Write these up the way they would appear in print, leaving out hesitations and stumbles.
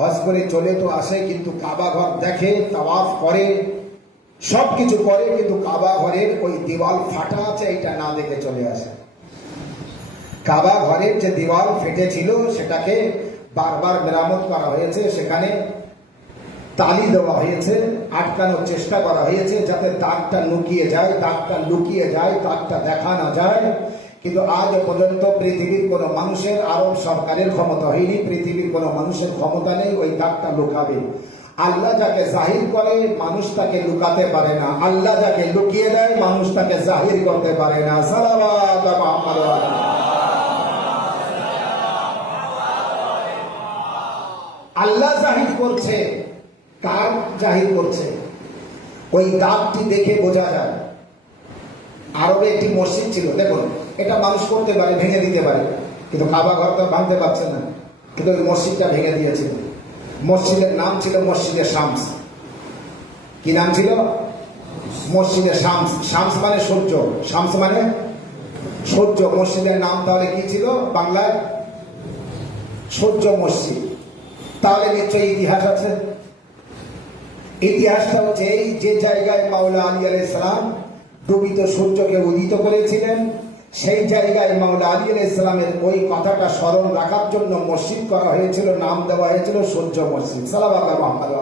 হজ করে চলে তো আসে, কিন্তু কাবা ঘর দেখে, তাওয়াফ করে, সবকিছু করে, কিন্তু কাবা ঘরের ওই দেওয়াল ফাটা আছে এটা না দেখে চলে আসে। কাবা ঘরের যে দেওয়াল ফেটেছিল সেটাকে বারবার মেরামত করা হয়েছে, সেখানে তালি দেওয়া হয়েছে, আটকানোর চেষ্টা করা হয়েছে যাতে দাগটা লুকিয়ে যায়, দাগটা দেখা না যায়। কিন্তু আজ পর্যন্ত পৃথিবীর কোনো মানুষের, আরব সরকারের ক্ষমতা হয়নি, পৃথিবীর কোনো মানুষের ক্ষমতা নেই ওই দাগটা লুকাবে। আল্লাহ যাকে জাহির করে মানুষ তাকে লুকাতে পারে না, আল্লাহ যাকে লুকিয়ে দেয় মানুষ তাকে জাহির করতে পারে না। সালাওয়াত মুহাম্মদ। আল্লাহ জাহির করছে, কার জাহির করছে? ওই দাগটি দেখে বোঝা যায়। আরবে একটি মসজিদ ছিল, দেখুন এটা মানুষ করতে পারে, ভেঙে দিতে পারে, কিন্তু কাবা ঘর তো ভাঙতে পারছে না, কিন্তু ওই মসজিদটা ভেঙে দিয়েছিল। মসজিদের নাম ছিল মসজিদে শামস। কি নাম ছিল? মসজিদে শামস। শামস মানে সূর্য, শামস মানে সূর্য। মসজিদের নাম তাহলে কি ছিল বাংলায়? সূর্য মসজিদ। তাহলে নিশ্চয়ই ইতিহাস আছে। ইতিহাসটা হচ্ছে এই, যে জায়গায় মাওলা আলী আলাইহিস সালাম ডুবিত সূর্যকে উদিত করেছিলেন, সেই জায়গায় মাওলা আলী আলাইহিস সালামের ওই কথাটা স্মরণ রাখার জন্য মসজিদ করা হয়েছিল, নাম দেওয়া হয়েছিল সূর্য মসজিদ। সালাওয়াত মুহাম্মদ।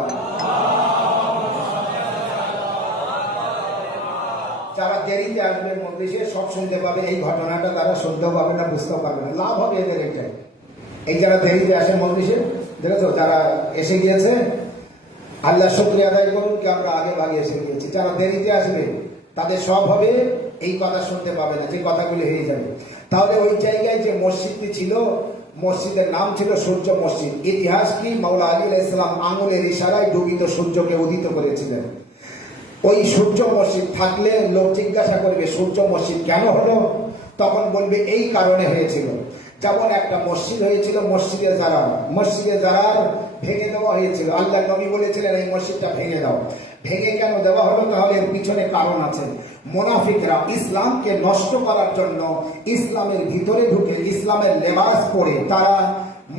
যারা দেরিতে আসবে মজলিসে সব শুনতে পাবে, এই ঘটনাটা তারা শুনতেও পাবে না, বুঝতেও পারবে না, লাভ হবে এদের এটাই। এই যারা দেরিতে আসে মজলিসে, দেখেছো যারা এসে গিয়েছে, আল্লাহ শুকরিয়া আদায় করুন কি আমরা আগে ভাগে এসে গিয়েছি। যারা দেরিতে আসবে তাদের সব হবে, এই কথা শুনতে পাবে না, যে কথাগুলি হয়ে যাবে। তাহলে ওই জায়গায় যে মসজিদটি ছিল, মসজিদের নাম ছিল সূর্য মসজিদ। ইতিহাস কি? মাওলা আলী আলাইহিস সালাম আঙুলের ইশারায় ডুবিত সূর্যকে উদিত করেছিলেন। ওই সূর্য মসজিদ থাকলে লোক জিজ্ঞাসা করবে সূর্য মসজিদ কেন হলো, তখন বলবে এই কারণে হয়েছিল। যেমন একটা মসজিদ হয়েছিল মসজিদে জারার, মসজিদে জারার ভেঙে দেওয়া হয়েছিল। আল্লাহ নবী বলেছিলেন এই মসজিদটা ভেঙে দাও। ভেঙে কেন দেওয়া হলো? তাহলে এর পিছনে কারণ আছে। মুনাফিকরা ইসলামকে নষ্ট করার জন্য ইসলামের ভিতরে ঢুকে ইসলামের লেবাস পরে তারা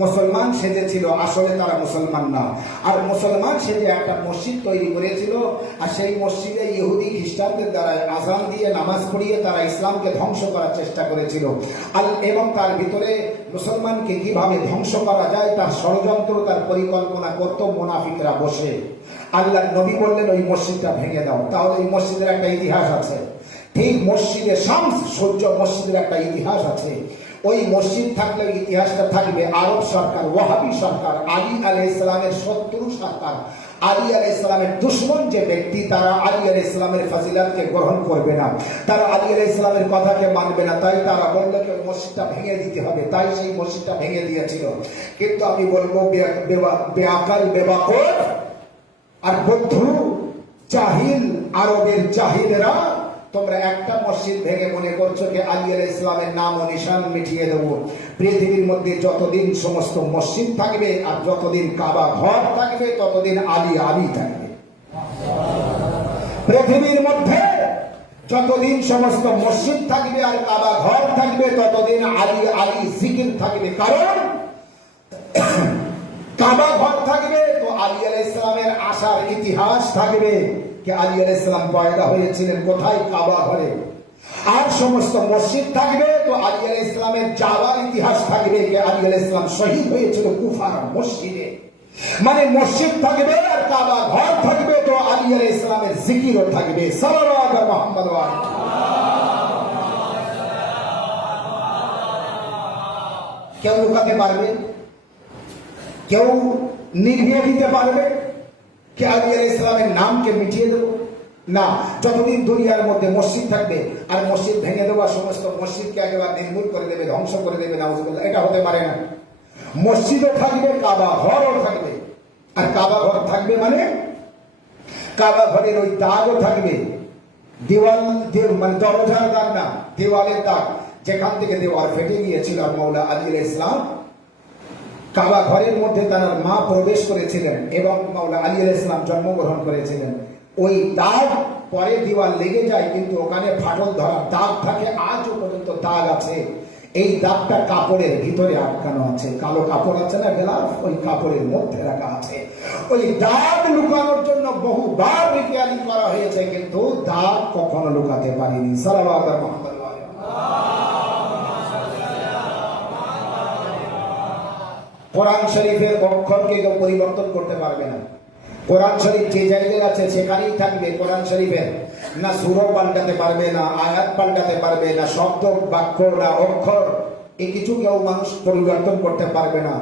মুসলমান সেজেছিল, আসলে তারা মুসলমান না। আর মুসলমান সেজে একটা মসজিদ তৈরি করেছিল, আর সেই মসজিদে ইহুদি খ্রিস্টানদের দ্বারা আযান দিয়ে নামাজ পড়িয়ে তারা ইসলামকে ধ্বংস করার চেষ্টা করেছিল। এবং তার ভিতরে মুসলমানকে কিভাবে ধ্বংস করা যায় তার ষড়যন্ত্র, তার পরিকল্পনা করত মুনাফিকরা বসে। আল্লাহ নবী বললেন ওই মসজিদটা ভেঙে দাও। তাহলে এই মসজিদের একটা ইতিহাস আছে। ঠিক মসজিদে শামস সূর্য মসজিদের একটা ইতিহাস আছে। ওই মসজিদ থাকলে ইতিহাসটা থাকবে আরব সরকার, ওয়াহাবি সরকার, আলী আলাইহিস সালামের শত্রু সরকার, আলী আলাইহিস সালামের দুশমন যে ব্যক্তি, তারা আলী আলাইহিস সালামের ফজিলতকে গ্রহণ করবে না, তারা আলী আলাইহিস সালামের কথাকে মানবে না। তাই তারা বলল যে ওই মসজিদটা ভেঙে দিতে হবে, তাই সেই মসজিদটা ভেঙে দিয়েছিল। কিন্তু আমি বলবো বেআকাল, বেবাকল আর বন্ধু জাহিল, আরবের জাহিলেরা, তোমরা একটা মসজিদ ভেঙে মনে করছো যে আলী আলাইহিস সালামের নাম ও নিশান মিটিয়ে দেবো। পৃথিবীর মধ্যে যতদিন সমস্ত মসজিদ থাকবে আর যতদিন কাবা ঘর থাকবে ততদিন আলী আলী থাকবে। পৃথিবীর মধ্যে যতদিন সমস্ত মসজিদ থাকবে আর কাবা ঘর থাকবে ততদিন আলী আলী জিকির থাকবে। কারণ কাবা ঘর থাকবে তো আলী আলাইহিস সালামের আসার ইতিহাস থাকবে, কে আলী আলাইহিস সালাম পয়দা হয়েছিলেন কোথায়? কাবা ঘরে। আর সমস্ত মসজিদ থাকবে তো আলী আলাইহিস সালামের যাওয়ার ইতিহাস থাকবে, কে আলী আলাইহিস সালাম শহীদ হয়েছিল কুফার মসজিদে। মানে মসজিদ থাকবে আর কাবা ঘর থাকবে তো আলী আলাইহিস সালামের জিকিরও থাকবে। সাল্লাল্লাহু আলাইহি মুহাম্মদ। কেউ লুকাতে পারবে? কেউ নির্ভীক দিতে পারবে কে আলী আলাইহিস সালামের নামকে মিটিয়ে দেব? না। যতদিন দুনিয়ার মধ্যে মসজিদ থাকবে আর মসজিদ ভেঙে দেওয়া সমস্ত মসজিদকে একেবারে নির্মূল করে দেবে, ধ্বংস করে দেবে, নাউজুবিল্লাহ, এটা হতে পারে না। মসজিদও থাকবে, কাবা ঘরও থাকবে। আর কাবা ঘর থাকবে মানে কাবা ঘরের ওই দাগও থাকবে, দেওয়াল, মানে দরজার দাগ না, দেওয়ালের দাগ, যেখান থেকে দেওয়াল ফেটে গিয়েছিল আর মাওলা আলী আলাইহিস সালাম কাবা ঘরের মধ্যে তার মা প্রবেশ করেছিলেন এবং মাওলা আলী আলাইহিস সালাম জন্মগ্রহণ করেছিলেন। ওই দাগ পরে দেওয়াল লেগে যায়, কিন্তু ওখানে ফাটল ধরা দাগ থাকে, আজও পর্যন্ত দাগ আছে। এই দাগটা কাপড়ের ভিতরে আটকানো আছে, কালো কাপড় আছে না গেলাফ, ওই কাপড়ের মধ্যে রাখা আছে। ওই দাগ লুকানোর জন্য বহুবার রিপেয়ারিং করা হয়েছে, কিন্তু দাগ কখনো লুকাতে পারেনি। সাল্লাল্লাহু আলাইহি ওয়াসাল্লাম। কোরআন শরীফের অক্ষরকে কেউ পরিবর্তন করতে পারবে না। কোরআন শরীফ যে জায়গায় আছে সেখানেই থাকবে। কোরআন শরীফের না সূরা পাল্টাতে পারবে, না আয়াত পাল্টাতে পারবে, না শব্দ বাক্য, না অক্ষর, এই কিছু কেউ মানুষ পরিবর্তন করতে পারবে না।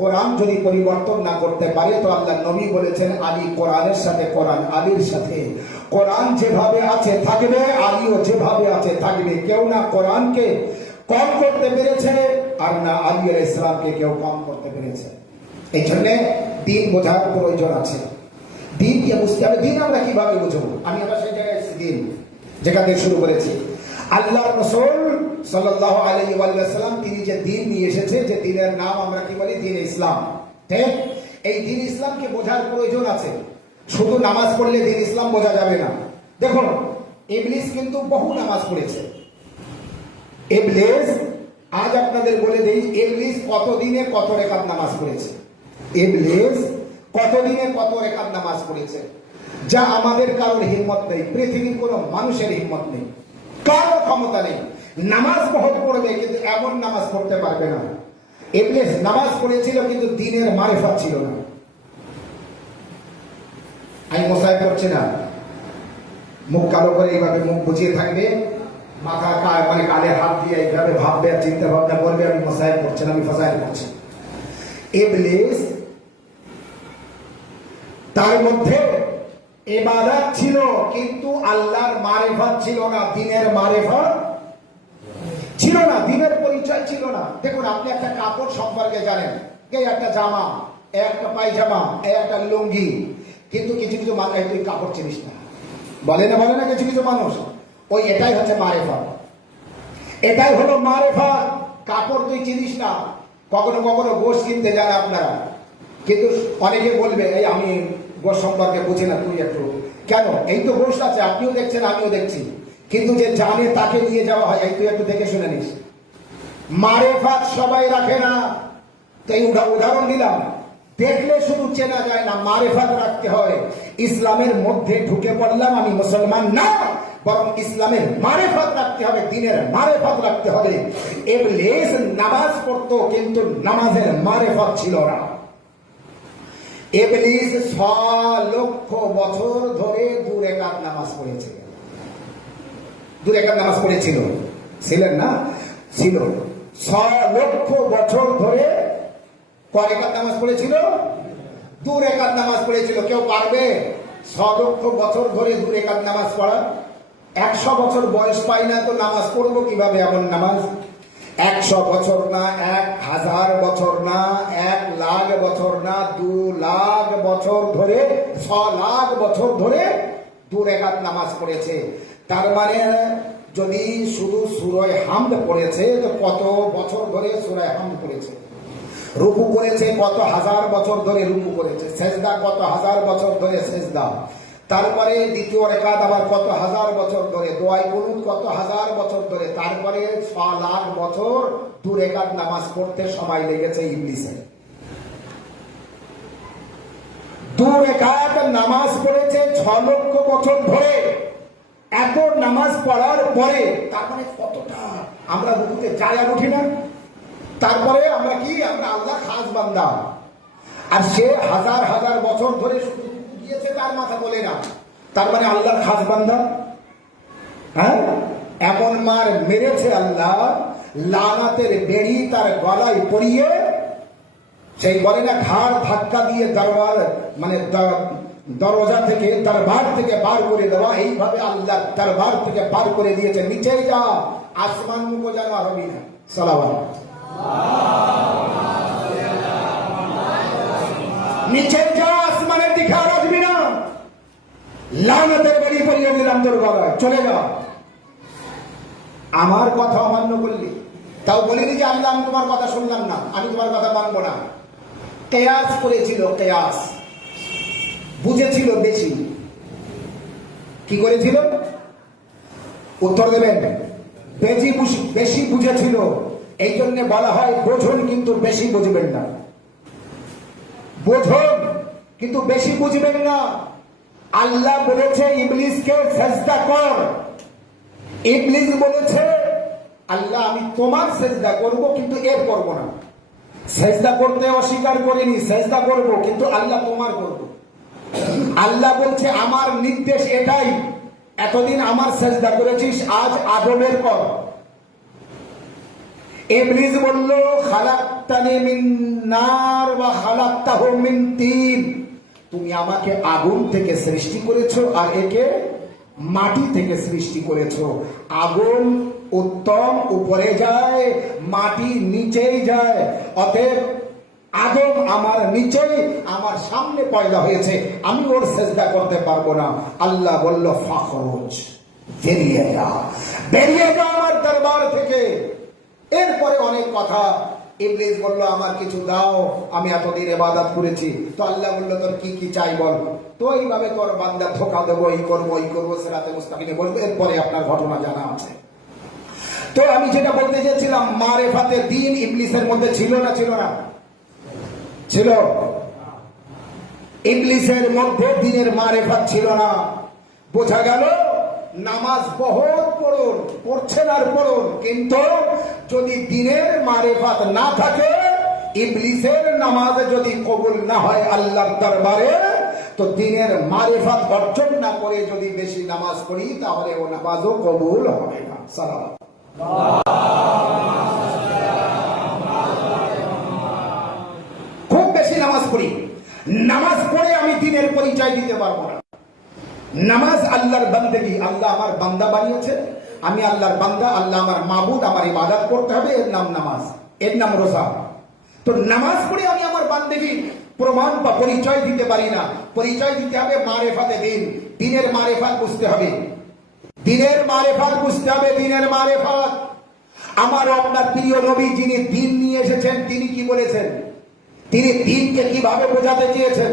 কোরআন যদি পরিবর্তন না করতে পারে তো আল্লাহ নবী বলেছেন আলী কোরআনের সাথে, কোরআন আলীর সাথে। কোরআন যেভাবে আছে থাকবে, আলীও যেভাবে আছে থাকবে। কেউ না কোরআনকে কম করতে পেরেছে, আর না আলী আলাইহিস সালামকে কেউ কম করতে পেরেছে। এই জন্য দিন বোঝার প্রয়োজন আছে। দিন কি বুঝতে হবে? দিন আমরা কিভাবে বুঝবো? আমি আবার সেই জায়গায় এসেছি, দিন যেখান থেকে শুরু করেছি। আল্লাহর রাসূল সাল্লাল্লাহু আলাইহি ওয়াসাল্লাম তিনি যে দিন নিয়ে এসেছে, যে দিনের নাম আমরা কি বলি? দিন ইসলাম। ঠিক? এই দিন ইসলামকে বোঝার প্রয়োজন আছে। শুধু নামাজ পড়লে দিন ইসলাম বোঝা যাবে না। দেখুন, ইবলিস কিন্তু বহু নামাজ পড়েছে। ইবলিস, আজ আপনাদের বলে দেই, ইবলিস কত দিনে কত রাকাত নামাজ পড়েছে। ইবলিস কত দিনে কত রাকাত নামাজ পড়েছে, যা আমাদের কারোর হিম্মত নেই, পৃথিবীর কোনো মানুষের হিম্মত নেই, কারো ক্ষমতা নেই। নামাজ বহুত পড়বে, কিন্তু এমন নামাজ পড়তে পারবে না। ইবলিস নামাজ পড়েছিল, কিন্তু দিনের মারিফাত ছিল না। আমি মোসাইব করছি না, মুখ কালো করে এইভাবে মুখ বুঝিয়ে থাকবে, মাথা মানে কালে হাত দিয়ে এইভাবে ভাববে আর চিন্তা ভাবনা করবে আমি মোসাইব করছি না, আমি ফাসাইব করছি। ইবলিস তার মধ্যে ইবাদত ছিল, কিন্তু আল্লাহর মারিফাত ছিল না, দিনের মারিফাত ছিল না, দিনের পরিচয় ছিল না। দেখুন, আপনি একটা কাপড় সম্পর্কে জানেন, এই একটা জামা, একটা পায়জামা, একটা লুঙ্গি, কিন্তু কিছু কিছু মানুষ তুই কাপড় চিনিস না, বলে না কিছু কিছু মানুষ। ওই এটাই হচ্ছে মারিফাত, এটাই হলো মারিফাত। কাপড় তুই চিনিস না, কখনো কখনো গোশত কিনতে যান আপনারা, কিন্তু অনেকে বলবে এই আমি গোশত সম্পর্কে বুঝি না, তুই একটু কেন, এই তো গোশত আছে, আপনিও দেখছেন আমিও দেখছি, কিন্তু যে জানে তাকে নিয়ে যাওয়া হয়, এই তুই একটু দেখে শুনে নিস। মারিফাত সবাই রাখে না। তো এই উদাহরণ দিলাম, দেখলে শুধু চেনা যায় না, মারিফাত রাখতে হয়। ইসলামের মধ্যে ঢুকে পড়লাম, আমি মুসলমান না, বরং ইসলামের মারিফাত রাখতে হবে, দিনের মারিফাত রাখতে হবে। ইবলিস নামাজ পড়তো, কিন্তু নামাজের মারিফাত ছিল না। ইবলিস 6 লক্ষ বছর ধরে 2 রাকাত নামাজ পড়েছে। 2 রাকাত নামাজ পড়েছিল, ছিলেন না? ছিল। 6 লক্ষ বছর ধরে কয় রাকাত নামাজ পড়েছিল? 2 রাকাত নামাজ পড়েছিল। কেউ পারবে 6 লক্ষ বছর ধরে 2 রাকাত নামাজ পড়া? 100 বছর বয়স পাই না তো নামাজ পড়বো কিভাবে এমন নামাজ? 100 বছর না, 1000 বছর না, 1 লাখ বছর না, 2 লাখ বছর ধরে, 6 লাখ বছর ধরে 2 রাকাত নামাজ পড়েছে। তার মানে যদি শুধু সূরা হামদ পড়েছে তো কত বছর ধরে সূরা হামদ পড়েছে। রুকু করেছে কত হাজার বছর ধরে রুকু করেছে, সেজদা কত হাজার বছর ধরে সেজদা, তারপরে দ্বিতীয় রাকাত আবার কত হাজার বছর ধরে, দোয়াই কুনুত কত হাজার বছর ধরে, তারপরে 6 লাখ বছর 2 রাকাত নামাজ পড়তে সময় লেগেছে ইবলিসের। 2 রাকাত নামাজ পড়েছে 6 লক্ষ বছর ধরে। এত নামাজ পড়ার পরে তার মানে কতটা আমরা রুকুতে যাই আর উঠি না, তারপরে আমরা কি, আমরা আল্লাহ খাস বান্দা, আর সে হাজার হাজার বছর ধরে শুধু গিয়েছে তার মাথা বলে না, তার মানে আল্লাহ খাস বান্দা। হ্যাঁ, এমন মার মেরেছে আল্লাহ, লানাতের বেড়ি তার গলায় পরিয়ে, সেই বলে না ঘাড় ধাক্কা দিয়ে দরবার মানে দরজা থেকে দরবার থেকে বার করে দেওয়া, এইভাবে আল্লাহ দরবার থেকে বার করে দিয়েছে। নিচে যা, আসমান মুখ যেন হবি না। সালাওয়াত, নিচে যা, আসমানের দিকে আর আসবি না, লানতের বেড়ি পরিয়ে দিলাম তোর গলায়, চলে যা। আমার কথা অমান্য করলি, তাও বলিনি যে আল্লাহ আমি তোমার কথা শুনলাম না, আমি তোমার কথা মানবো না। কেয়াস করেছিল, কেয়াস বুঝেছিল বেশি। কি করেছিল? উত্তর দেবেন। বেশি বুঝেছিল, এই জন্য বলা হয় বোঝুন কিন্তু বেশি বুঝবেন না, বোঝুন কিন্তু বেশি বুঝবেন না। আল্লাহ বলেছে ইবলিসকে সেজদা কর, ইবলিস বলেছে আল্লাহ আমি তোমার সেজদা করব কিন্তু এর করব না। সেজদা করতে অস্বীকার করিনি, সেজদা করব কিন্তু আল্লাহ তোমার করব। আল্লাহ বলছে আমার নির্দেশ এটাই, এতদিন আমার সেজদা করেছিস, আজ আদমের কর। ইবলিস বলল খালাকতানি মিন নার ওয়া খালাকতাহু মিন তিন, তুমি আমাকে আগুন থেকে সৃষ্টি করেছো আর একে মাটি থেকে সৃষ্টি করেছো। আগুন উত্তম উপরে যায়, মাটি নিচেই যায়, অতএব আদম আমার নিচেই আমার সামনে পয়দা হয়েছে, আমি ওর সেজদা করতে পারবো না। আল্লাহ বলল ফাখরুজ, বেরিয়ে যা, বেরিয়ে যা আমার দরবার থেকে। এরপরে অনেক কথা। ইবলিস বলল আমার কিছু দাও, আমি এতদিন ইবাদত করেছি। তো আল্লাহ বলল তোর কি কি চাই বল। তো এইভাবে তোর বান্দা ধোঁকা দেবো, এই করবো ওই করবো, সিরাতে মুস্তাকিমে বলবো। এরপরে আপনার ঘটনা জানা আছে। তো আমি যেটা বলতে চেয়েছিলাম, মারেফাতে দ্বীন ইবলিসের মধ্যে ছিল না ছিল না? ছিল। ইবলিসের মধ্যে দ্বীনের মারেফাত ছিল না। বোঝা গেল নামাজ বহুত পড়ুন, পড়ছেন আর পড়ুন, কিন্তু যদি দ্বীনের মারেফাত না থাকে, ইবলিসের নামাজ যদি কবুল না হয় আল্লাহর দরবারে, তো দ্বীনের মারেফাত অর্জন না করে যদি বেশি নামাজ পড়ি, তাহলে ও নামাজও কবুল হবে না। সালাম। খুব বেশি নামাজ পড়ি, নামাজ পড়ে আমি দ্বীনের পরিচয় দিতে পারবো না। নামাজ আল্লাহর বান্দেগী, আল্লাহ আমার বান্দা বানিয়েছে, আমি আল্লাহর বান্দা, আল্লাহ আমার মাবুদ, আমার ইবাদত করতে হবে, এর নাম নামাজ, এর নাম রোজা। তো নামাজ পড়ে আমি আমার বান্দেগী প্রমাণ বা পরিচয় দিতে পারি না। পরিচয় দিতে হবে মারেফাতে দ্বীন, দ্বীনের মারেফাত বুঝতে হবে, দ্বীনের মারেফাত বুঝতে হবে, দ্বীনের মারেফাত। আমার আপনার প্রিয় নবী যিনি দ্বীন নিয়ে এসেছেন, তিনি কি বলেছেন? তিনি দ্বীনকে কিভাবে বোঝাতে চেয়েছেন?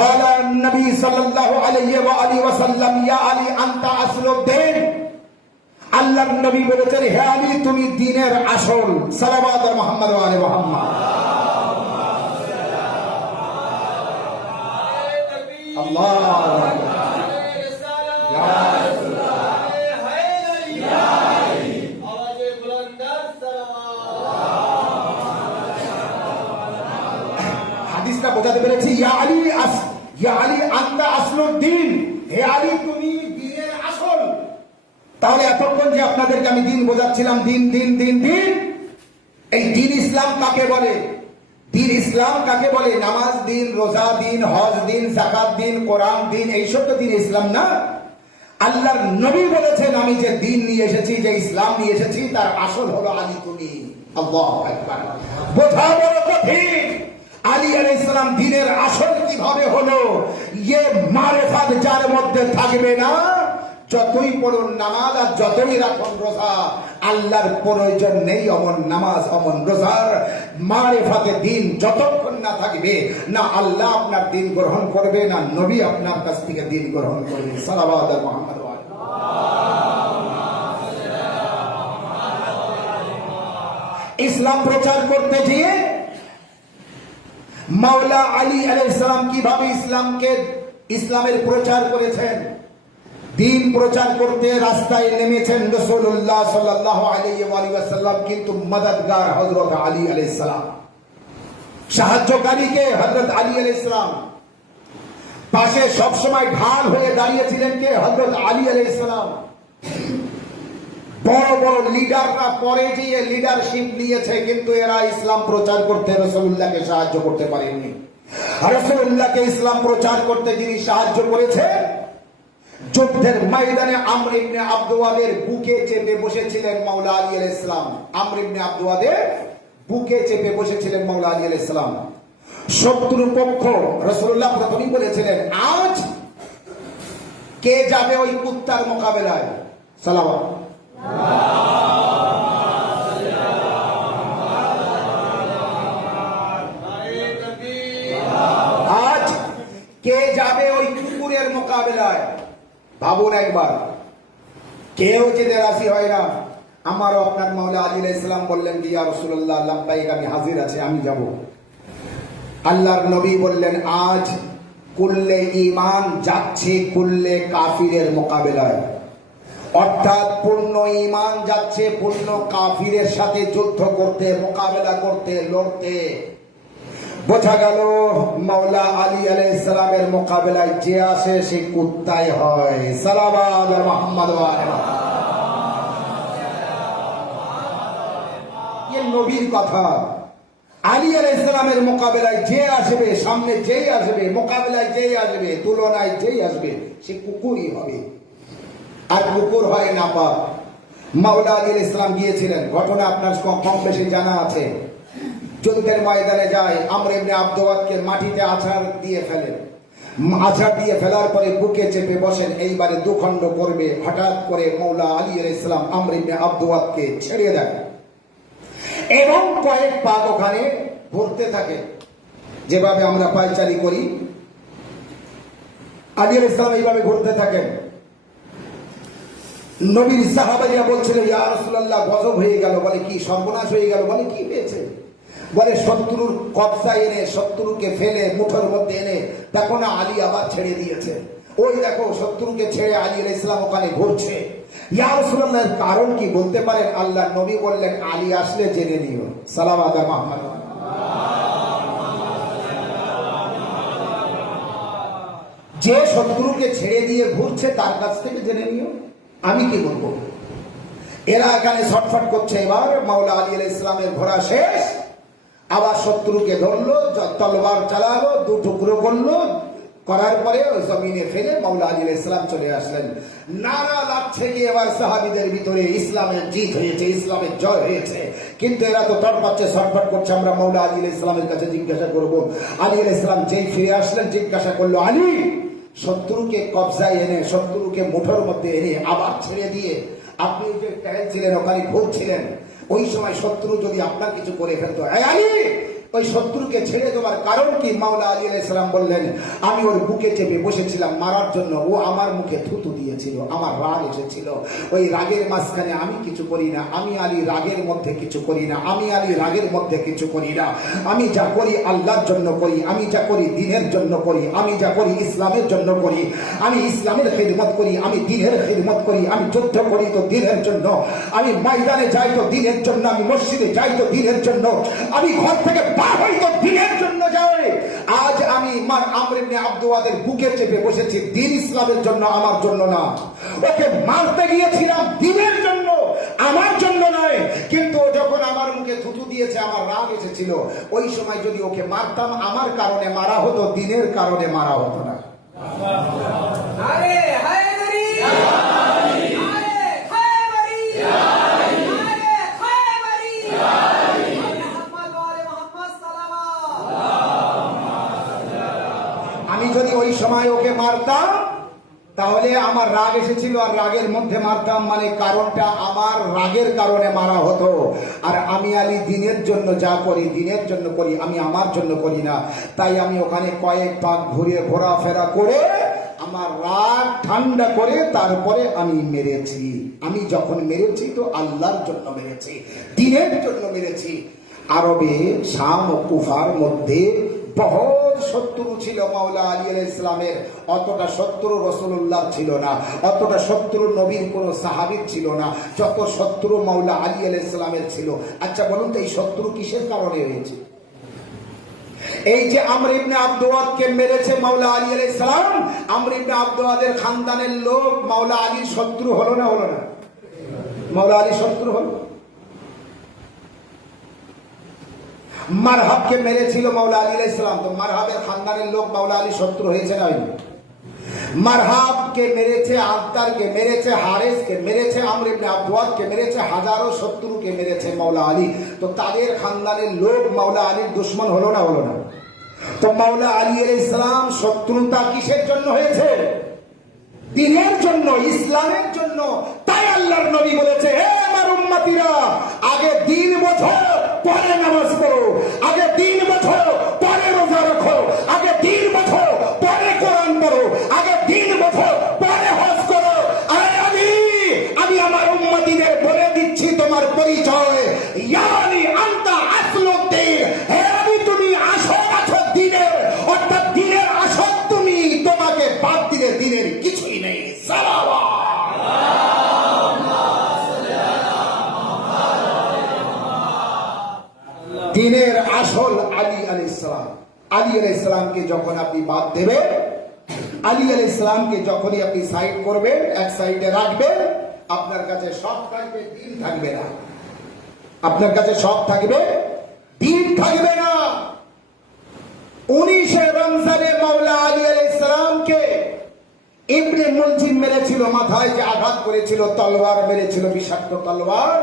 قال النبي صلى الله عليه وآله وسلم يا علي أنت أصل الدين। আল্লাহর নবী বলেছেন হে আলী তুমি দ্বীনের আসল। সালাওয়াত মুহাম্মদ ওয়া আলি মুহাম্মদ। আল্লাহ হাদিসটা বোঝাতে পেরেছি। ইয়া আলী আনতা আসলুদ্দীন, হে আলী তুমি দ্বীনের আসল। তাহলে এতক্ষণ যে আপনাদেরকে আমি দ্বীন বোঝাচ্ছিলাম, দ্বীন দ্বীন দ্বীন দ্বীন, এই দ্বীন ইসলাম কাকে বলে? দ্বীন ইসলাম কাকে বলে? নামাজ দ্বীন, রোজা দ্বীন, হজ দ্বীন, যাকাত দ্বীন, কোরআন দ্বীন, এইসব তো দ্বীন ইসলাম না। আল্লাহর নবী বলেছেন আমি যে দ্বীন নিয়ে এসেছি, যে ইসলাম নিয়ে এসেছি, তার আসল হলো আলী তুমি। আল্লাহু আকবার। বোঝা বড় কঠিন। আলী আলাইহিস সালাম দ্বীনের আসল কিভাবে হলো? ইয়ে মারেফাত যার মধ্যে থাকবে না, যতই পড়ুন নামাজ আর যতই রাখুন রোজা, আল্লাহর প্রয়োজন নেই অমন নামাজ অমন রোজার। মারেফাতে দ্বীন যতক্ষণ না থাকবে, না আল্লাহ আপনার দ্বীন গ্রহণ করবে, না নবী আপনার কাছ থেকে দ্বীন গ্রহণ করবে। সালাওয়াত মুহাম্মদ। ইসলাম প্রচার করতে গিয়ে মাওলা আলী আলাইহিস সালাম কিভাবে ইসলামের প্রচার করেছেন? দ্বীন প্রচার করতে রাস্তায় নেমেছেন রাসূলুল্লাহ সাল্লাল্লাহু আলাইহি ওয়া সাল্লাম, কিন্তু মদদগার হযরত আলী আলাইহিস সালাম, সাহায্যকারী কে? হযরত আলী আলাইহিস সালাম। পাশে সব সময় ঢাল হয়ে দাঁড়িয়েছিলেন কে? হযরত আলী আলাইহিস সালাম। বড় বড় লিডাররা পরে গিয়ে লিডারশিপ নিয়েছে, কিন্তু এরা ইসলাম প্রচার করতে রাসূলুল্লাহকে সাহায্য করতে পারেননি। রাসূলুল্লাহকে ইসলাম প্রচার করতে যিনি সাহায্য করেছে, যুদ্ধের ময়দানে আমর ইবনে আবদুওয়াদের বুকে চেপে বসেছিলেন মাওলা আলী আলাইহিস সালাম। আমর ইবনে আবদুওয়াদের বুকে চেপে বসেছিলেন মাওলা আলী আলাইহিস সালাম। শত্রু পক্ষ, রাসূলুল্লাহ প্রথমেই বলেছিলেন আজ কে যাবে ওই কুত্তার মোকাবেলায়? সালাওয়াত। আজ কে যাবে ওই কুকুরের মোকাবেলায়? ভাবুন একবার, কেউ যেতে রাজি হয় না। আমারও আপনার মাওলা আলী আলাইহিস সালাম বললেন ইয়া রাসূলুল্লাহ লাব্বাইক, আমি হাজির আছি, আমি যাব। আল্লাহর নবী বললেন আজ কুল্লে ঈমান যাচ্ছে কুল্লে কাফিরের মোকাবেলায়, অর্থাৎ পূর্ণ ঈমান যাচ্ছে পূর্ণ কাফিরের সাথে যুদ্ধ করতে, মোকাবেলা করতে, লড়তে। বোঝা গেল মাওলা আলী আলাইহিস সালামের মোকাবেলায় যে আসে সে কুত্তাই হয়। সালাওয়াত মুহাম্মদ ওয়া আলি মুহাম্মদ। এ নবীর কথা। আলী আলাইহিস সালামের মোকাবেলায় যে আসবে, সামনে যেই আসবে, মোকাবেলায় যেই আসবে, তুলনায় যেই আসবে, সে কুকুরই হবে। আর কুকুর হয় না পাক। মাওলা আলী আলাইহিস সালাম গিয়েছিলেন, ঘটনা আপনার কম বেশি জানা আছে। যুদ্ধের ময়দানে যায়, আমর ইবনে আবদুওয়াদকে মাটিতে আছাড় দিয়ে ফেলেন। আছাড় দিয়ে ফেলার পরে বুকে চেপে বসেন, এইবারে দুখণ্ড করবে। হঠাৎ করে মাওলা আলী আলাইহিস সালাম আমর ইবনে আবদুওয়াদকে ছেড়ে দেন এবং কয়েক পা ওখানে ঘুরতে থাকে, যেভাবে আমরা পায়চারি করি। আলী আলাইহিস সালাম এইভাবে ঘুরতে থাকেন। নবীর সাহাবারা বলছিল ইয়া রাসূলুল্লাহ গজব হয়ে গেল। বলে কি সর্বনাশ হয়ে গেল? বলে কি হয়েছে? বলে শত্রুর কবজা এনে, শত্রুকে ফেলে মুঠোর মধ্যে এনে দেখো না আলী আবার ছেড়ে দিয়েছে। ওই দেখো শত্রুকে ছেড়ে আলী আলাইহিস সালাম ওখানে ঘুরছে। ইয়া রাসূলুল্লাহ কারণ কি বলতে পারেন? আল্লাহর নবী বললেন আলী আসলে জেনে নিও। সালাওয়াত মুহাম্মদ। যে শত্রুকে ছেড়ে দিয়ে ঘুরছে তার কাছ থেকে জেনে নিও। আমি কি বলবো? এরা এখানে ছটফট করছে। এবার মাওলা আলী আলাইহিস সালামের ঘোরা শেষ, আবার শত্রুকে ধরলো, তলোয়ার চালালো, দু টুকরো করলো, করার পরে ওই জমিনে ফেলে মাওলা আলী আলাইহিস সালাম চলে আসলেন। নারা লাগছে কি এবার সাহাবীদের ভিতরে ইসলামের জিত হয়েছে, ইসলামের জয় হয়েছে। কিন্তু এরা তো তড়পাচ্ছে, ছটফট করছে। আমরা মাওলা আলী আলাইহিস সালামের কাছে জিজ্ঞাসা করবো। আলী আলাইহিস সালাম যেই ফিরে আসলেন জিজ্ঞাসা করলো, আলী শত্রুকে কবজায় এনে, শত্রুকে মুঠোর মধ্যে এনে আবার ছেড়ে দিয়ে আপনি যে ছিলেন ওখানে ঘুরছিলেন, ওই সময় শত্রু যদি আপনার কিছু করে ফেলতো, আলী ওই শত্রুকে ছেড়ে দেওয়ার কারণ কি? মাওলা আলী আলাইহিস সালাম বললেন আমি ওর বুকে চেপে বসেছিলাম মারার জন্য, ও আমার মুখে থুতু দিয়েছিল, আমার রাগ এসেছিল। ওই রাগের মাঝখানে আমি কিছু করি না। আমি আলী রাগের মধ্যে কিছু করি না। আমি আলী রাগের মধ্যে কিছু করি না। আমি যা করি আল্লাহর জন্য করি। আমি যা করি দ্বীনের জন্য করি। আমি যা করি ইসলামের জন্য করি। আমি ইসলামের খিদমত করি, আমি দ্বীনের খিদমত করি। আমি যুদ্ধ করি তো দ্বীনের জন্য, আমি ময়দানে যাই তো দ্বীনের জন্য, আমি মসজিদে যাই তো দ্বীনের জন্য, আমি ঘর থেকে হয়তো দ্বীনের জন্য যায়। আজ আমি আমর ইবনে আবদুওয়াদের বুকে চেপে বসেছি দ্বীন ইসলামের জন্য, আমার জন্য না। ওকে মারতে গিয়েছিলাম দ্বীনের জন্য, আমার জন্য নয়। কিন্তু যখন আমার মুখে থুতু দিয়েছে আমার রাগ এসেছিল। ওই সময় যদি ওকে মারতাম আমার কারণে মারা হতো, দ্বীনের কারণে মারা হতো না। আমি যদি ওই সময় ওকে মারতাম তাহলে আমার রাগ এসেছিল, আর রাগের মধ্যে মারতাম, মানে কারণটা আমার রাগের কারণে মারা হতো। আর আমি আলী দ্বীনের জন্য যা করি দ্বীনের জন্য করি, আমি আমার জন্য করি না। তাই আমি ওখানে কয়েক পাক ঘোরাফেরা করে আমার রাগ ঠান্ডা করে তারপরে আমি মেরেছি। আমি যখন মেরেছি তো আল্লাহর জন্য মেরেছি, দ্বীনের জন্য মেরেছি। আরবে শাম ও কুফার মধ্যে বহুত শত্রু ছিল মাওলা আলী আলাইহিস সালামের। অতটা শত্রু রাসূলুল্লাহ ছিল না, অতটা শত্রু নবীর কোন সাহাবীর ছিল না, যত শত্রু মাওলা আলী আলাইহিস সালামের ছিল। আচ্ছা বলুন তো এই শত্রু কিসের কারণে হয়েছে? এই যে আমর ইবনে আবদুওয়াদকে মেরেছে মাওলা আলী আলাইহিস সালাম, আমর ইবনে আবদুওয়াদের খানদানের লোক মাওলা আলীর শত্রু হলো না? হলো না? মাওলা আলীর শত্রু হলো। মারহাবকে মেরেছিল মাওলা আলী আলাইহিস সালাম, তো মারহাবের খানদানের লোক মাওলা আলী শত্রু হয়েছে না? মারহাবকে মেরেছে, আনতারকে মেরেছে, হারেসকে মেরেছে, আমর ইবনে আবদুওয়াদকে মেরেছে, হাজারো শত্রুকে মেরেছে মাওলা আলী। তো তাদের খানদানের লোক মাওলা আলীর দুশমন হলো না? হলো না? তো মাওলা আলী আলাইহিস সালাম শত্রুতা কিসের জন্য হয়েছে? দ্বীনের জন্য, ইসলামের জন্য। তাই আল্লাহর নবী বলেছে, হে আমার উম্মতিরা, আগে দ্বীন বোঝো পরে নামাজ পড়ো, আগে দ্বীন বোঝো পরে রোজা রাখো, আগে দ্বীন বোঝো পরে কোরআন পড়ো, আগে দ্বীন বোঝো পরে হজ করো। আরে আমি আমার উম্মতিদের বলে দিচ্ছি তো আলাইহিস সালামকে যখন আপনি বাদ দেবেন, আলী আলাইহিস সালামকে যখনই আপনি সাইড করবেন, এক সাইডে রাখবেন, আপনার কাছে সব থাকবে, দিন থাকবে না। আপনার কাছে সব থাকবে, দিন থাকবে না। 19 রমজানে মাওলা আলী আলাইহিস সালামকে ইবনে মুলজিম মেরেছিল, মাথায় যে আঘাত করেছিল, তলোয়ার মেরেছিল, বিষাক্ত তলোয়ার।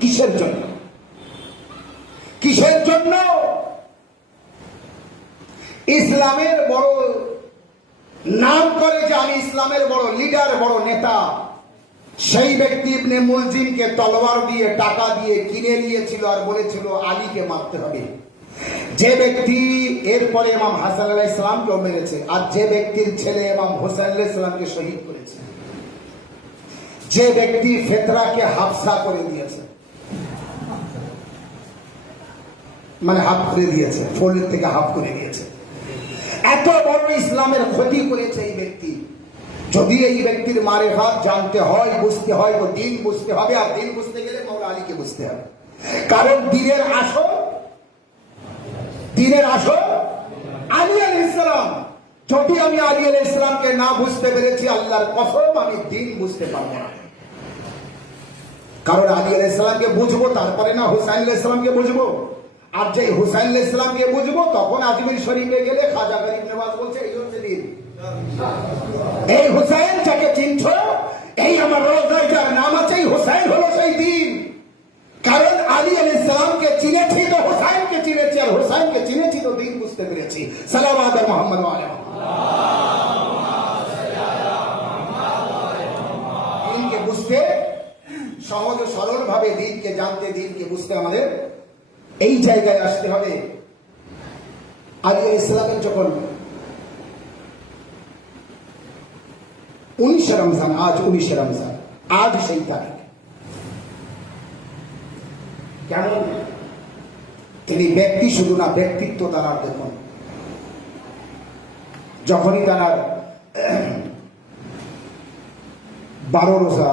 কিসের জন্য? কিসের জন্য? ইসলামের বড় নাম করে যে আমি ইসলামের বড় লিডার, বড় নেতা, সেই ব্যক্তি ইবনে মুলজিমকে তলোয়ার দিয়ে, টাকা দিয়ে কিনে নিয়েছিল আর বলেছিল আলীকে মারতে হবে। যে ব্যক্তি এরপরে ইমাম হাসান আলাইহিস সালামকেও মেরেছে, আর যে ব্যক্তির ছেলে ইমাম হোসেন আলাইহিস সালামকে শহীদ করেছে, যে ব্যক্তি ফেতরাকে হাফসা করে দিয়েছে, মানে হাফ করে দিয়েছে, ফোলের থেকে হাফ করে দিয়েছে, এত বড় ইসলামের ক্ষতি করেছে এই ব্যক্তি। যদি এই ব্যক্তির মারিফাত জানতে হয়, বুঝতে হয়, তো দিন বুঝতে হবে। আর দিন বুঝতে গেলে মাওলা আলীকে বুঝতে হবে, কারণ দিনের আসল আলী আলাইহিস সালাম। যদি আমি আলী আলাইহিস সালামকে না বুঝতে পেরেছি, আল্লাহর কসম আমি দিন বুঝতে পারবো না। কারণ আলী আলাইহিস সালামকে বুঝবো, তারপরে না হুসাইন আলাইহিস সালামকে বুঝবো। আর যে হুসাইন আলাইহিস সালামকে বুঝবো, তখন আজমির শরীফে গেলে খাজা গরিব নওয়াজ বলছে এই হচ্ছে দিন। এই হুসাইন যাকে চিনছ, এই আমার রোজায় যার নাম আছে, এই হুসাইন হলো সেই দিন। কারণ আলী আলাইহিস সালামকে চিনেছি তো হুসাইনকে চিনেছি, আর হুসাইনকে চিনেছি তো দিন বুঝতে পেরেছি। সালাওয়াত মুহাম্মদ ওয়া আলা দিনকে বুঝতে, সহজ ও সরল ভাবে দিনকে জানতে, দিনকে বুঝতে আমাদের এই জায়গায় আসতে হবে। আলী আলাইহিস সালামের যখন 19 রমজান, আজ 19 রমজান, আজ সেই তারিখ। কেমন তিনি ব্যক্তি, শুধু না ব্যক্তিত্ব তারা দেখুন। যখনই তারা 12 রোজা,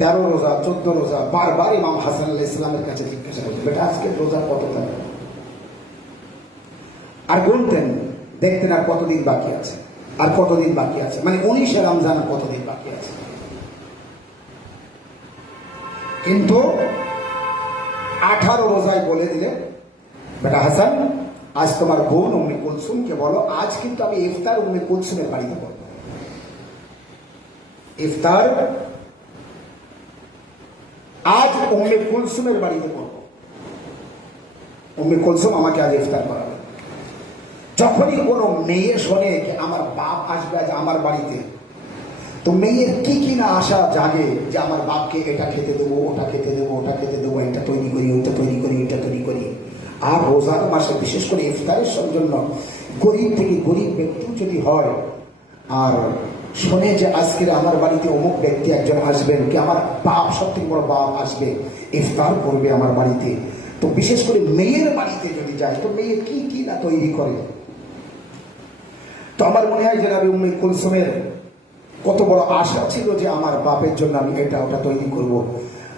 13 রোজা, 14 রোজা, বারবার ইমাম হাসান আলাইহিস সালামের কাছে জিজ্ঞাসা করতেন, বেটা আজকে রোজা কত থাকবে? আর গুনতেন, দেখতেন আর কতদিন বাকি আছে, আর কতদিন বাকি আছে, মানে 19 রমজান কতদিন বাকি আছে। কিন্তু 18 রোজায় বলে দিলে, বেটা হাসান আজ তোমার বোন উম্মে কুলসুমকে বলো, আজ কিন্তু আমি ইফতার উম্মে কুলসুমের বাড়িতে করব। ইফতার আজ উম্মে কুলসুমের বাড়িতে করব। উম্মে কুলসুম আমাকে আজ ইফতার করাবে। যখনই কোনো মেয়ে শোনে যে আমার বাপ আসবে আজ আমার বাড়িতে, তো মেয়ের কি কি না আশা জাগে যে আমার বাপকে এটা খেতে দেবো, ওটা খেতে দেবো, ওটা খেতে দেবো, এটা তৈরি করি, ওইটা তৈরি করি, এটা তৈরি করি। আর রোজার মাসে বিশেষ করে ইফতারের জন্য গরিব থেকে গরিব ব্যক্তিও যদি হয়, আর শোনে যে আজকের আমার বাড়িতে অমুক ব্যক্তি একজন আসবেন, কি আমার বাপ, সবথেকে বড় বাপ আসবে, ইফতার করবে আমার বাড়িতে, তো বিশেষ করে মেয়ের বাড়িতে যদি যায়, তো মেয়ে কি কি না তৈরি করে। তো আমার মনে হয় যে নবী উম্মে কুলসুমের কত বড় আশা ছিল যে আমার বাপের জন্য আমি এটা ওটা তৈরি করব।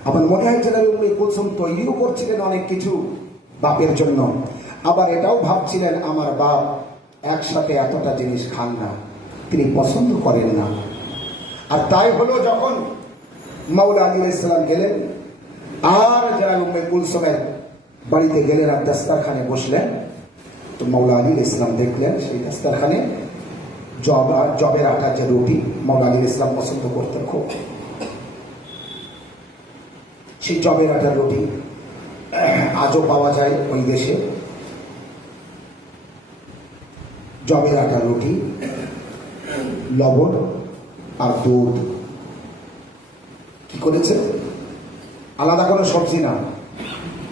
আমার মনে হয় যে নবী উম্মে কুলসুম তৈরিও করছিলেন অনেক কিছু বাপের জন্য, আবার এটাও ভাবছিলেন আমার বাপ একসাথে এতটা জিনিস খান না, তিনি পছন্দ করেন না। আর তাই হলো যখন মাওলা আলী আলাইহিস সালাম গেলেন, আর যারা উম্মে কুলসুমের বাড়িতে গেলেন আর দাস্তারখানে বসলেন, তো মাওলা আলী আলাইহিস সালাম দেখলেন সেই দাস্তারখানে জবের আটার যে রুটি, মাওলা আলী আলাইহিস সালাম পছন্দ করতেন খুব, সেই জবের আটার রুটি আজও পাওয়া যায় ওই দেশে। জবের আটার রুটি, লবণ আর দুধ, কি করেছে, আলাদা কোনো সবজি না,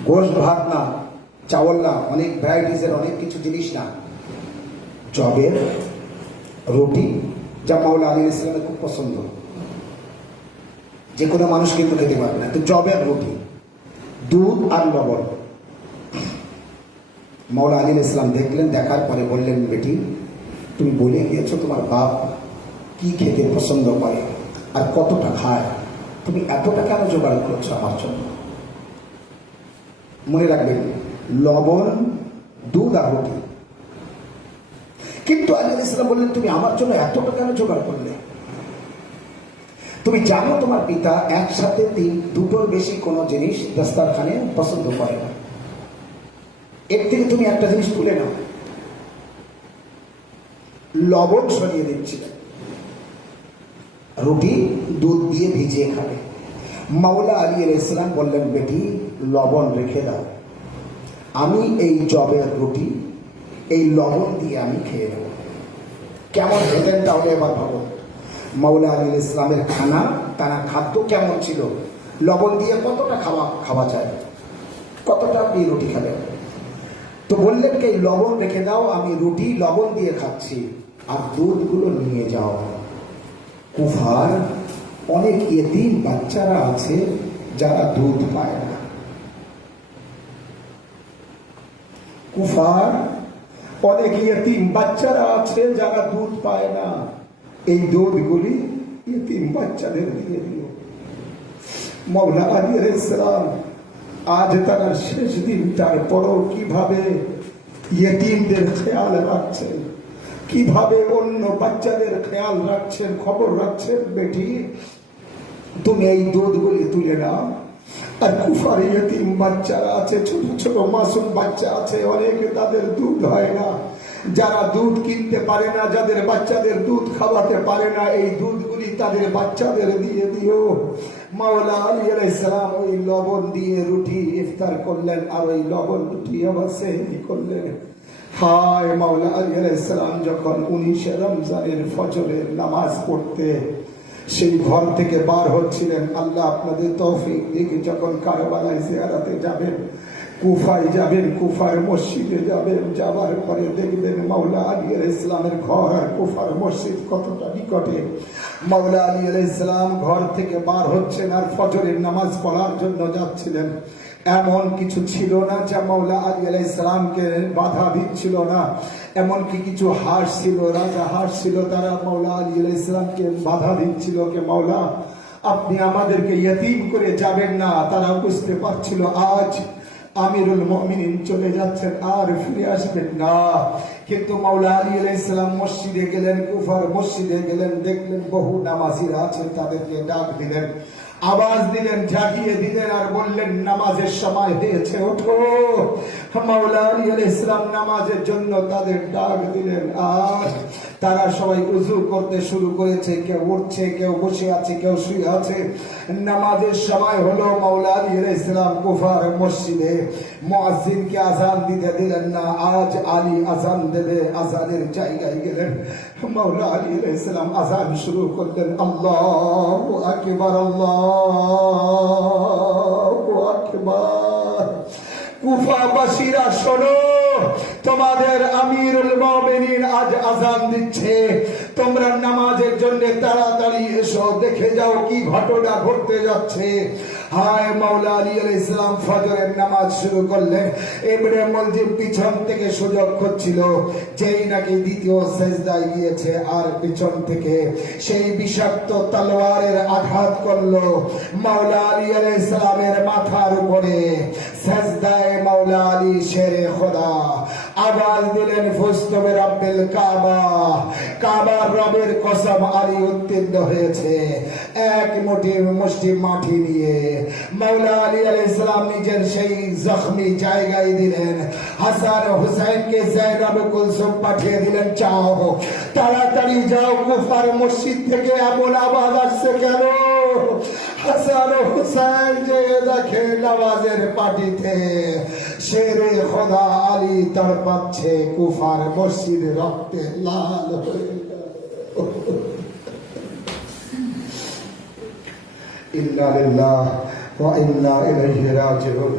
গোশত ভাত না, চাওয়াল না, অনেক ভ্যারাইটিসের অনেক কিছু জিনিস না, জবের রুটি, যা মাওলা আলী আলাইহিস সালামের খুব পছন্দ, যে কোনো মানুষ কিন্তু খেতে পারবে না। তো জবের রুটি, দুধ আর লবণ। মাওলা আলী আলাইহিস সালাম দেখলেন, দেখার পরে বললেন, বেটি তুমি বলে গিয়েছো তোমার বাপ কি খেতে পছন্দ করে আর কতটা খায়, তুমি এতটা কেন জোগাড় করছো আমার জন্য? মনে রাখবেন, লবণ, দুধ আর রুটি, কিন্তু আলী আলাইহিস সালাম বললেন, তুমি আমার জন্য এতটা কেন জোগাড় করলে? তুমি জানো তোমার পিতা একসাথে দুটোর বেশি কোনো জিনিস দস্তারখানে পছন্দ করে না, এর থেকে তুমি একটা জিনিস তুলে নাও। লবণ সরিয়ে দিচ্ছিলেন, রুটি দুধ দিয়ে ভিজিয়ে খাবে। মাওলা আলী আলাইহিস সালাম বললেন, বেটি লবণ রেখে দাও, আমি এই জবের রুটি এই লবণ দিয়ে আমি খেয়ে নেব। কেমন খেতেন তাহলে এবার ভাবো। মাওলা আলী আলাইহিস সালামের খানা তারা খাদ্য কেমন ছিল? লবণ দিয়ে কতটা খাওয়া যায়, কতটা আপনি রুটি খাবেন? তো বললেন কি, এই লবণ রেখে দাও, আমি রুটি লবণ দিয়ে খাচ্ছি, আর দুধগুলো নিয়ে যাও। কুফার অনেক ইয়েতিম বাচ্চারা আছে যারা দুধ পায় না। কুফার অনেক ইয়েতিম বাচ্চারা আছে যারা দুধ পায় না, এই দুধগুলি ইয়েতিম বাচ্চাদের দিয়ে দিও। মাওলা আলী আলাইহিস সালাম আজ তারা শেষ দিন, তারপরও কিভাবে ইয়েতিমদের খেয়াল রাখছেন, কিভাবে অন্য বাচ্চাদের খেয়াল রাখছেন, খবর রাখছেন। বেটি তুমি এই দুধগুলি তুলে নাও, আর কুফার ইয়েতিম বাচ্চারা আছে, ছোট ছোট মাসুম বাচ্চা আছে, অনেকে তাদের দুধ হয় না, যারা দুধ কিনতে পারে না, যাদের বাচ্চাদের দুধ খাওয়াতে পারে না, এই দুধগুলি তাদের বাচ্চাদের দিয়ে দিও। মাওলা আলী আলাইহিস সালাম ওই লবণ দিয়ে রুটি ইফতার করলেন, আর ওই লবণ রুটি আবার সেহরি করলেন। হায় মাওলা আলী আলাইহিস সালাম যখন 19 রমজানের ফজরের নামাজ পড়তে সেই ঘর থেকে বার হচ্ছিলেন, আল্লাহ আপনাদের তৌফিক দিকে, যখন কারবালায় জিয়ারতে যাবেন, কুফায় যাবেন, কুফার মসজিদে যাবেন, যাবার পরে দেখবেন মাওলা আলী আলাইহিস সালামের ঘর আর কুফার মসজিদ কতটা নিকটে। মাওলা আলী আলাইহিস সালাম ঘর থেকে বার হচ্ছেন আর ফজরের নামাজ পড়ার জন্য যাচ্ছিলেন। এমন কিছু ছিল না যা মাওলা আলী আলাইহিস সালামকে বাধা দিচ্ছিল না, এমনকি কিছু হাঁস ছিল, রাজা হাঁস ছিল, তারা মাওলা আলী আলাইহিস সালামকে বাধা দিচ্ছিল কে মাওলা আপনি আমাদেরকে ইয়েতিম করে যাবেন না। তারা বুঝতে পারছিল আজ আমিরুল মুমিনিন চলে যাচ্ছেন, আর ফিরে আসবেন না। কিন্তু মাওলা আলী আলাইহিস সালাম মসজিদে গেলেন, কুফার মসজিদে গেলেন, দেখলেন বহু নামাজিরা আছেন, তাদেরকে ডাক দিলেন, আওয়াজ দিলেন, জাগিয়ে দিলেন, আর বললেন নামাজের সময় হয়েছে, ওঠো। মাওলা আলী আলাইহিস সালাম নামাজের জন্য তাদের ডাক দিলেন, আর তারা সবাই উযু করতে শুরু করেছে, কেউ উঠছে, কেউ বসে আছে, কেউ শুয়ে আছে। নামাজের সময় হলো, মাওলা আলী আলাইহিস সালাম কুফার মসজিদে মুয়াজ্জিনকে আযান দিতে দিলেন না। আজ আলী আযান দেবে, আযানের জায়গায় গেলেন, মাওলা আলী আলাইহিস সালাম আযান শুরু করলেন, আল্লাহু আকবার, আল্লাহু আকবার। কুফাবাসীরা শোনো, তোমাদের আমিরুল মুমিনিন আজ আযান দিচ্ছে, তোমরা নামাজের জন্য তাড়াতাড়ি এসো, দেখে যাও কি ঘটনা ঘটতে যাচ্ছে। হায় মাওলা আলী আলাইহিস সালাম ফজরের নামাজ শুরু করলেন। ইবনে মুলজিম পিছন থেকে সুযোগ খুঁজছিল, যেই নাকি দ্বিতীয় সেজদায় গিয়েছে, আর পিছন থেকে সেই বিষাক্ত তলোয়ারের আঘাত করলো মাওলা আলী আলাইহিস সালামের মাথার উপরে। সেজদায় মাওলা আলী শেরে খোদা আওয়াজ দিলেন, ফুস্তু বিরাব্বিল কাবা, কাবার রবের কসম, আলী উত্তীর্ণ হয়েছে। এক মুষ্টি মাটি নিয়ে মাওলা আলী আলাইহিস সালাম নিজের সেই জখমি জায়গায় দিলেন। হাসান হুসাইনকে যায়নাব কুলসুম পাঠিয়ে দিলেন, যাও তাড়াতাড়ি যাও, কুফার মসজিদ থেকে এমন আওয়াজ আসছে কেন? হাসান হুসাইন যে দেখে নামাজের পাটিতে শেরে খোদা আলী তড়পাচ্ছে, কুফার মসজিদ রক্তে লাল হয়ে গেল। ইন্না লিল্লাহি ওয়া ইন্না ইলাইহি রাজিউন।